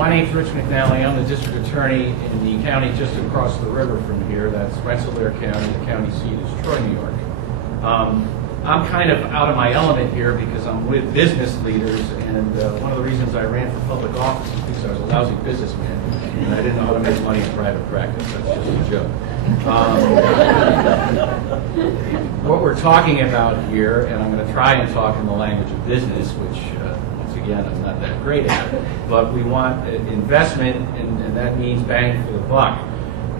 My name's Rich McNally. I'm the district attorney in the county just across the river from here. That's Rensselaer County. The county seat is Troy, New York. I'm kind of out of my element here because I'm with business leaders, and one of the reasons I ran for public office is because I was a lousy businessman, and I didn't know how to make money in private practice. That's just a joke. What we're talking about here, and I'm going to try and talk in the language of business, which again, I'm not that great at it, but we want investment, and that means bang for the buck,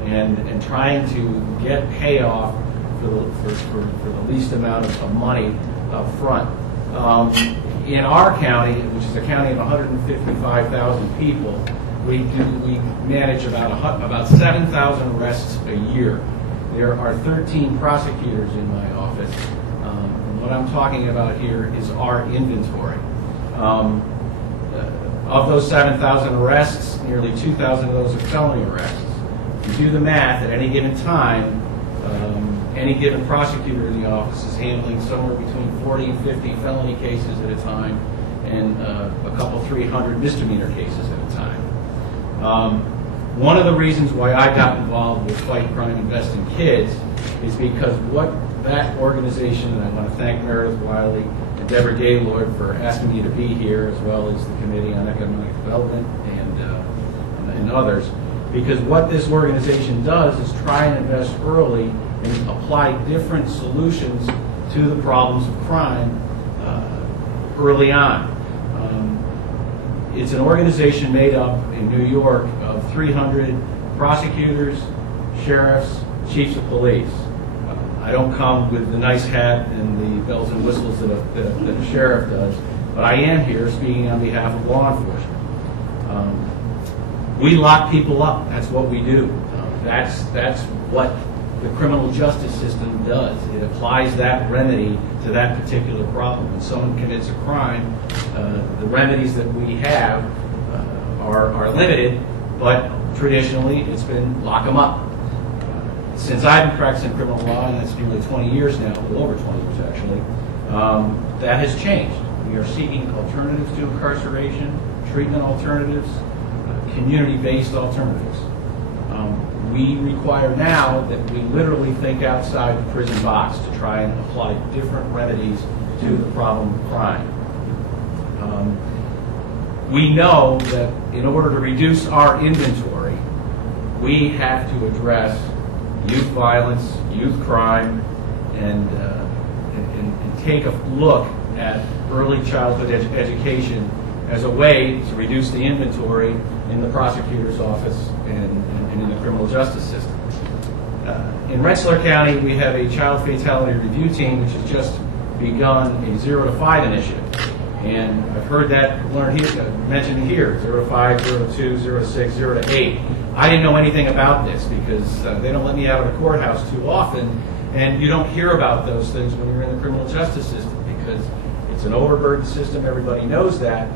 and trying to get payoff for the least amount of money up front. In our county, which is a county of 155,000 people, we manage about 7,000 arrests a year. There are 13 prosecutors in my office. And what I'm talking about here is our inventory. Of those 7,000 arrests, nearly 2,000 of those are felony arrests. If you do the math, at any given time, any given prosecutor in the office is handling somewhere between 40 and 50 felony cases at a time, and a couple 300 misdemeanor cases at a time. One of the reasons why I got involved with Fight Crime, Invest in Kids is because what that organization, and I want to thank Meredith Wiley and Deborah Gaylord for asking me to be here, as well as the Committee on Economic Development and others, because what this organization does is try and invest early and apply different solutions to the problems of crime early on. It's an organization made up in New York of 300 prosecutors, sheriffs, chiefs of police. I don't come with the nice hat and the bells and whistles that a sheriff does, but I am here speaking on behalf of law enforcement. We lock people up. That's what we do. That's what the criminal justice system does. It applies that remedy to that particular problem. When someone commits a crime, the remedies that we have are limited, but traditionally it's been lock them up. Since I've been practicing criminal law, and that's nearly 20 years now, a little over 20 years actually, that has changed. We are seeking alternatives to incarceration, treatment alternatives, community-based alternatives. We require now that we literally think outside the prison box to try and apply different remedies to the problem of crime. We know that in order to reduce our inventory, we have to address youth violence, youth crime, and take a look at early childhood education as a way to reduce the inventory in the prosecutor's office and in the criminal justice system. In Rensselaer County, we have a child fatality review team which has just begun a 0 to 5 initiative. And I've heard that mentioned here, 0 to 5, 0 to 2, 0 to 6, 0 to 8. I didn't know anything about this because they don't let me out of the courthouse too often, and you don't hear about those things when you're in the criminal justice system because it's an overburdened system, everybody knows that,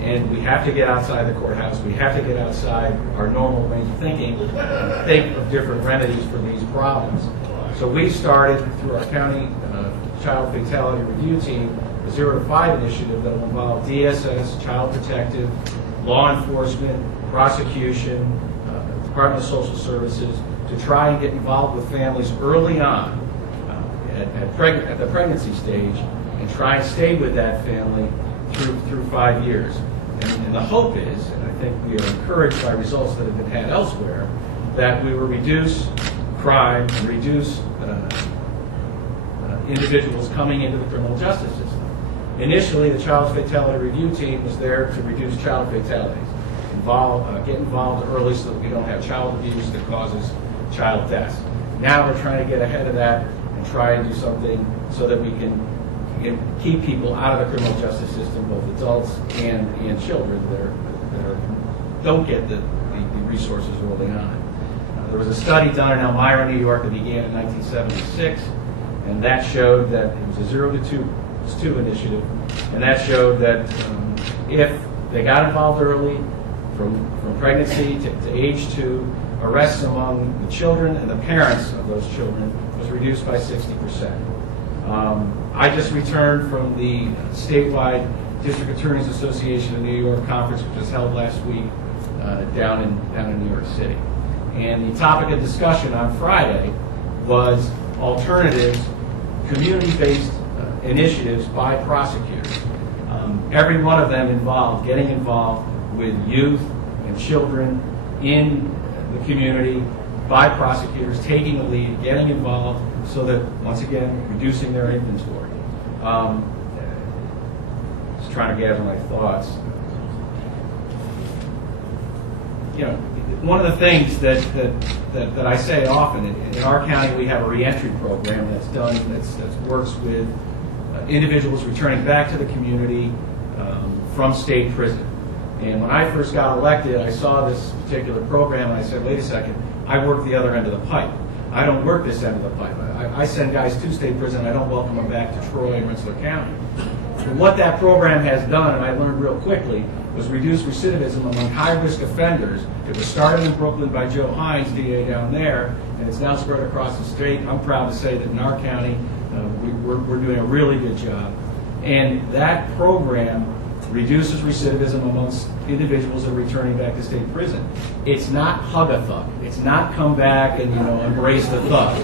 and we have to get outside the courthouse, we have to get outside our normal way of thinking and think of different remedies for these problems. So we started through our county child fatality review team a 0 to 5 initiative that will involve DSS, Child Protective, law enforcement, prosecution, Department of Social Services, to try and get involved with families early on at the pregnancy stage and try and stay with that family through 5 years. And the hope is, and I think we are encouraged by results that have been had elsewhere, that we will reduce crime and reduce individuals coming into the criminal justice system. Initially, the Child Fatality Review Team was there to reduce child fatalities. Get involved early so that we don't have child abuse that causes child deaths. Now we're trying to get ahead of that and try and do something so that we can keep people out of the criminal justice system, both adults and children that don't get the resources early on. There was a study done in Elmira, New York that began in 1976, and that showed that it was a 0 to 2 initiative, and that showed that if they got involved early, from pregnancy to age 2, arrests among the children and the parents of those children was reduced by 60%. I just returned from the statewide District Attorneys Association of New York conference, which was held last week down in New York City. And the topic of discussion on Friday was alternatives, community-based initiatives by prosecutors. Every one of them getting involved with youth and children in the community by prosecutors, taking the lead, getting involved, so that, once again, reducing their inventory. Just trying to gather my thoughts. One of the things that I say often, in our county we have a reentry program that works with individuals returning back to the community from state prison. And when I first got elected, I saw this particular program and I said, wait a second, I work the other end of the pipe. I don't work this end of the pipe. I send guys to state prison, I don't welcome them back to Troy and Rensselaer County. And what that program has done, and I learned real quickly, was reduce recidivism among high-risk offenders. It was started in Brooklyn by Joe Hines, DA down there, and it's now spread across the state. I'm proud to say that in our county, we're doing a really good job. And that program reduces recidivism amongst individuals that are returning back to state prison. It's not hug a thug. It's not come back and embrace the thug.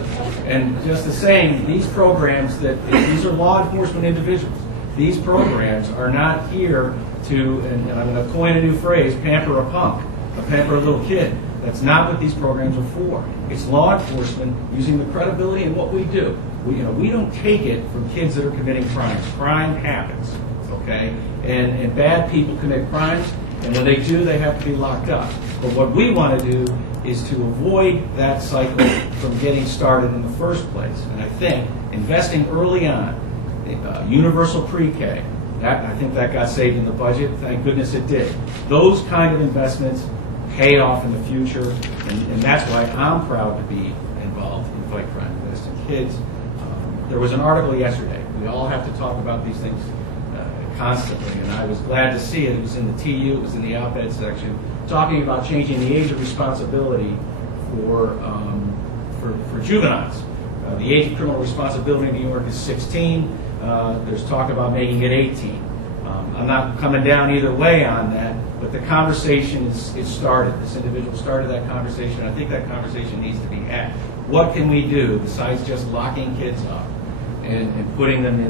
And just the same, these programs these are law enforcement individuals. These programs are not here to, and I'm going to coin a new phrase, pamper a punk, or pamper a little kid. That's not what these programs are for. It's law enforcement using the credibility in what we do. We don't take it from kids that are committing crimes. Crime happens, okay? And bad people commit crimes, and when they do, they have to be locked up. But what we want to do is to avoid that cycle from getting started in the first place. And I think investing early on, universal pre-K, I think that got saved in the budget. Thank goodness it did. Those kind of investments pay off in the future, and that's why I'm proud to be involved in Fight Crime Against Kids. There was an article yesterday. We all have to talk about these things constantly, and I was glad to see it. It was in the TU, it was in the op-ed section, talking about changing the age of responsibility for juveniles. The age of criminal responsibility in New York is 16. There's talk about making it 18. I'm not coming down either way on that, but the conversation is started. This individual started that conversation. I think that conversation needs to be had. What can we do besides just locking kids up and putting them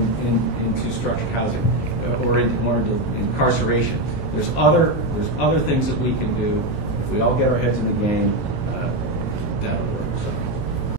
into structured housing or into incarceration? There's other things that we can do if we all get our heads in the game.